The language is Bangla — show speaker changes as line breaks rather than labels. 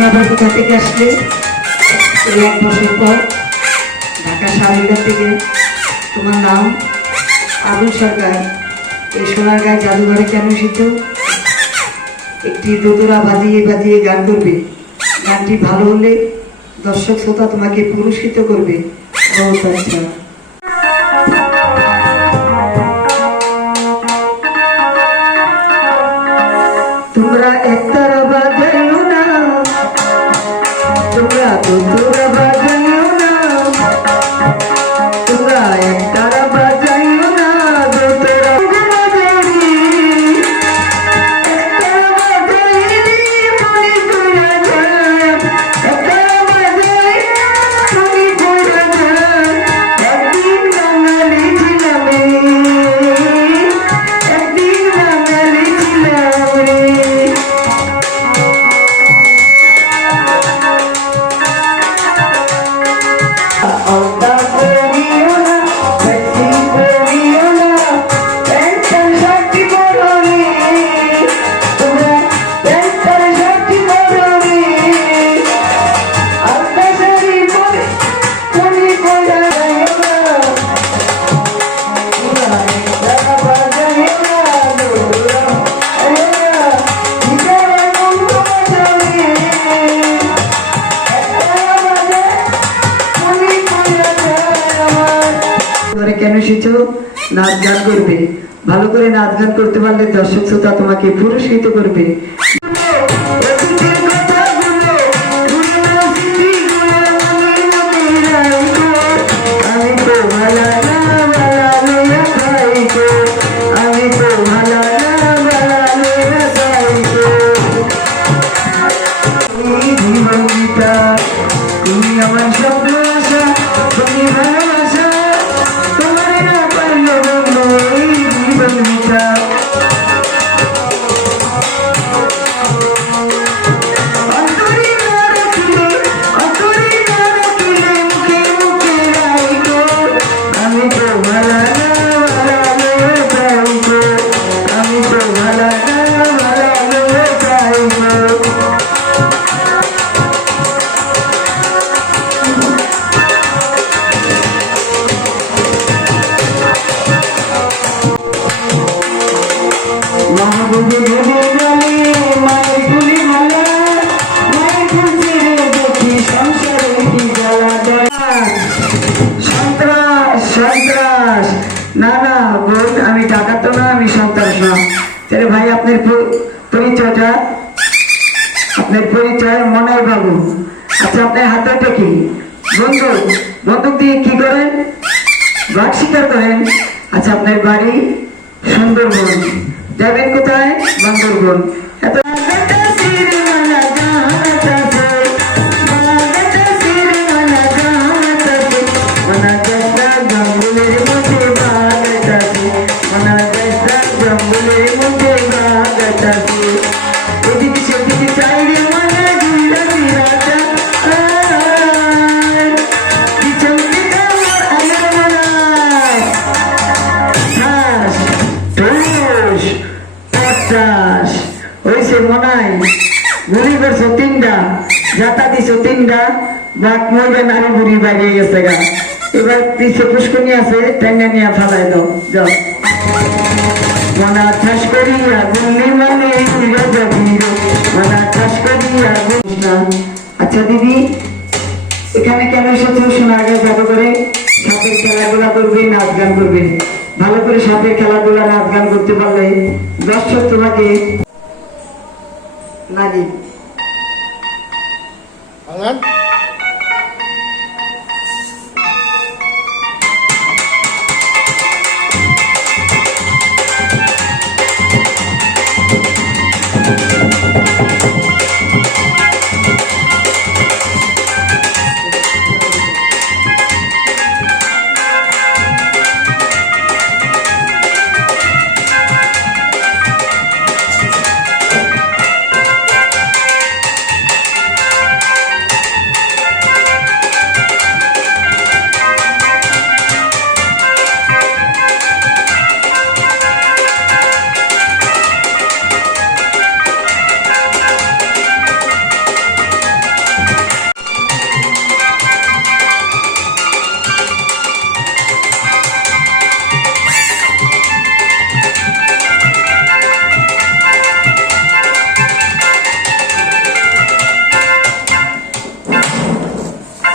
তুমি আবার থেকে আসলে? এই এক বছর পর ঢাকা স্বামীকার থেকে তোমার নাম আবুল সরকার। এই সোনারগাঁয় জাদুঘরে কেন এসেছ? একটি দোদরা বাজিয়ে বাজিয়ে গান করবে। গানটি ভালো হলে দর্শক শ্রোতা তোমাকে পুরস্কৃত করবে। বহুত ঘরে কেন এসেছ? নাচ গান করবে। ভালো করে নাচ গান করতে পারলে দর্শক শ্রোতা তোমাকে পুরস্কৃত করবে। না না, বোন, আমি টাকা তো না, আমি সন্ত্রাস না। তাহলে ভাই, আপনার পরিচয়টা, আপনার পরিচয় মনাই বাবু। আচ্ছা আপনার হাতে কি? বন্দুক বন্দুক দিয়ে কি করেন? বাঘ শিকার করেন? আচ্ছা আপনার বাড়ি সুন্দরবন। যাবেন কোথায়? বান্দরবন এত মনাই গুড়ি করছ তিনটা জাতা দিছো তিনটা বাক মইবে নারী বুড়ি বাইরে গেছে গা। এবার পিছে পুষ্কনি আছে টেঙ্গা নিয়ে ফালাই দাও, যাও। মনা ঠাস করিয়া গুল্লি মানে যাবি। মনা ঠাস করিয়া আচ্ছা দিদি, এখানে কেন এসেছ? সোনারগাঁ জাদুঘরে সাপের খেলাধুলা করবে, নাচ গান করবে। ভালো করে সাপের খেলাধুলা, নাচ গান করতে পারলে দর্শক তোমাকে Nadine.
angan.